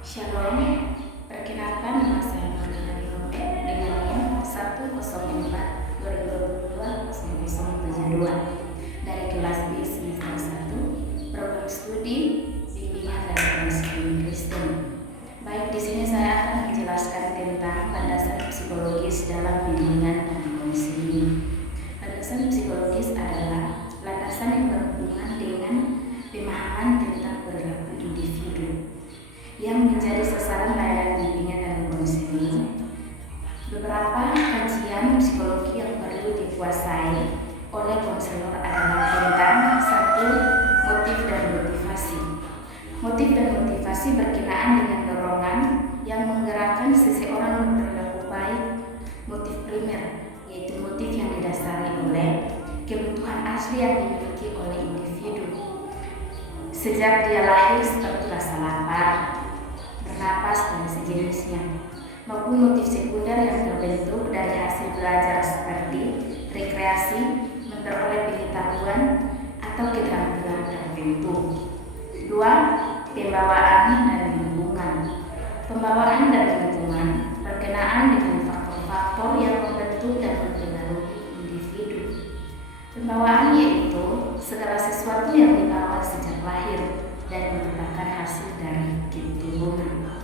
Shalom, perkenalkan nama saya Nurina Nirombe dengan NIM 104-2022-0072 dari kelas B semester 1 program studi bimbingan dan konseling Kristen. Baik, di sini saya akan menjelaskan tentang landasan psikologis dalam bimbingan dan konseling. Landasan psikologis adalah landasan yang berhubungan dengan pemahaman tentang perilaku individu yang menjadi sasaran layanan bimbingan dan konseling. Beberapa kajian psikologi yang perlu dikuasai oleh konselor adalah tentang 1. Motif dan motivasi. Motif dan motivasi berkenaan dengan dorongan yang menggerakkan seseorang berperilaku baik. Motif primer, yaitu motif yang didasari oleh kebutuhan asli yang dimiliki oleh individu sejak dia lahir, seperti rasa lapar, bernapas, dan sejenisnya, maupun motif sekunder yang terbentuk dari hasil belajar seperti rekreasi, memperoleh pengetahuan, atau keterampilan tertentu. 2. Pembawaan dan lingkungan. Pembawaan dan lingkungan berkenaan dengan faktor-faktor yang membentuk dan mempengaruhi individu. Pembawaan yaitu segala sesuatu yang dibawa sejak lahir dan merupakan hasil dari keturunan,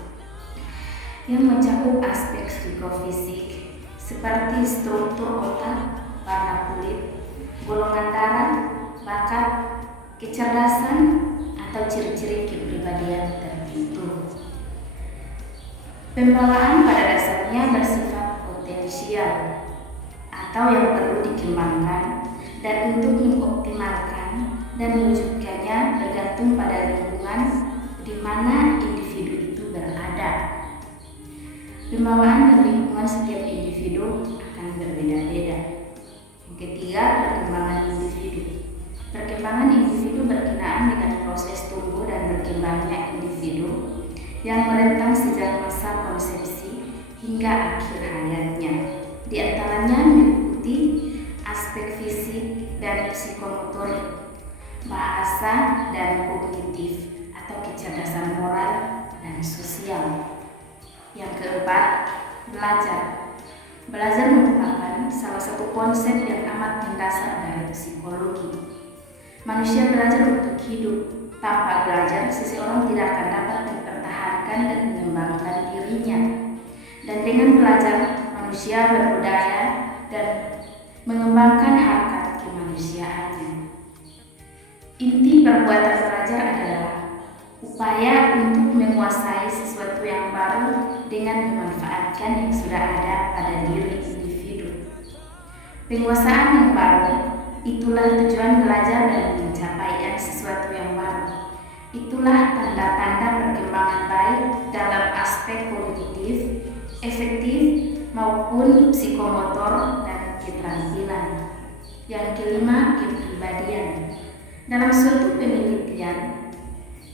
yang mencakup aspek psikofisik seperti struktur otak, warna kulit, golongan darah, bakat, kecerdasan, atau ciri-ciri kepribadian tertentu. Pembawaan pada dasarnya bersifat potensial atau yang perlu dikembangkan, dan untuk mengoptimalkan dan mewujudkannya bergantung pada lingkungan di mana individu itu berada. Pembawaan dan lingkungan setiap individu akan berbeda-beda. Yang ketiga, perkembangan individu. Perkembangan individu berkenaan dengan proses tumbuh dan berkembangnya individu yang merentang sejak masa konsepsi hingga akhir hayatnya. Di antaranya meliputi aspek fisik dan psikomotorik, bahasa dan kognitif atau kecerdasan moral dan sosial. Yang keempat, belajar. Belajar merupakan salah satu konsep yang amat mendasar dari psikologi. Manusia belajar untuk hidup. Tanpa belajar, seseorang tidak akan dapat mempertahankan dan mengembangkan dirinya. Dan dengan belajar, manusia berbudaya dan mengembangkan harkat kemanusiaannya. Inti perbuatan belajar adalah upaya untuk menguasai sesuatu yang baru dengan memanfaatkan yang sudah ada pada diri individu. Penguasaan yang baru, itulah tujuan belajar dan pencapaian sesuatu yang baru. Itulah tanda-tanda perkembangan baik dalam aspek kognitif, efektif, maupun psikomotor dan keterampilan. Yang kelima, kepribadian. Dalam suatu penelitian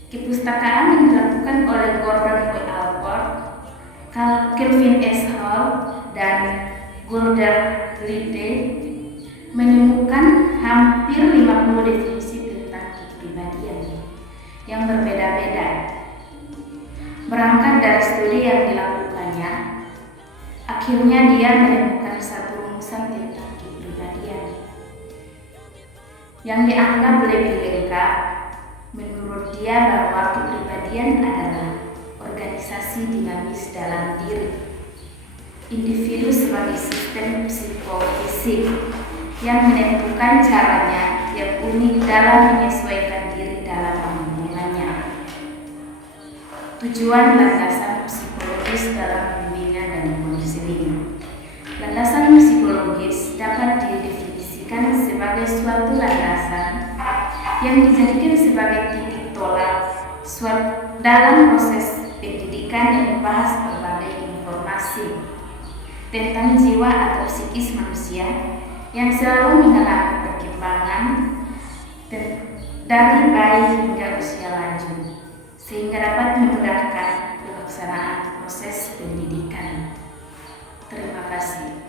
kepustakaan yang dilakukan oleh Gordon W. Allport, Kelvin S. Hall, dan Gulder Lidde menemukan hampir 50 definisi tentang kepribadian yang berbeda-beda. Berangkat dari studi yang dilakukannya, akhirnya dia menemukan satu rumusan tentang kepribadian yang dianggap lebih lengkap. Menurut dia bahwa kepribadian adalah organisasi dinamis dalam diri individu sebagai sistem psikofisik yang menentukan caranya yang unik dalam menyesuaikan diri dalam lingkungannya. Tujuan landasan psikologis dalam bimbingan dan konseling. Landasan psikologis dapat didefinisikan sebagai suatu landasan yang dijadikan sebagai titik tolak dalam proses pendidikan yang membahas berbagai informasi tentang jiwa atau psikis manusia yang selalu mengalami perkembangan dari bayi hingga usia lanjut, sehingga dapat memudahkan pelaksanaan proses pendidikan. Terima kasih.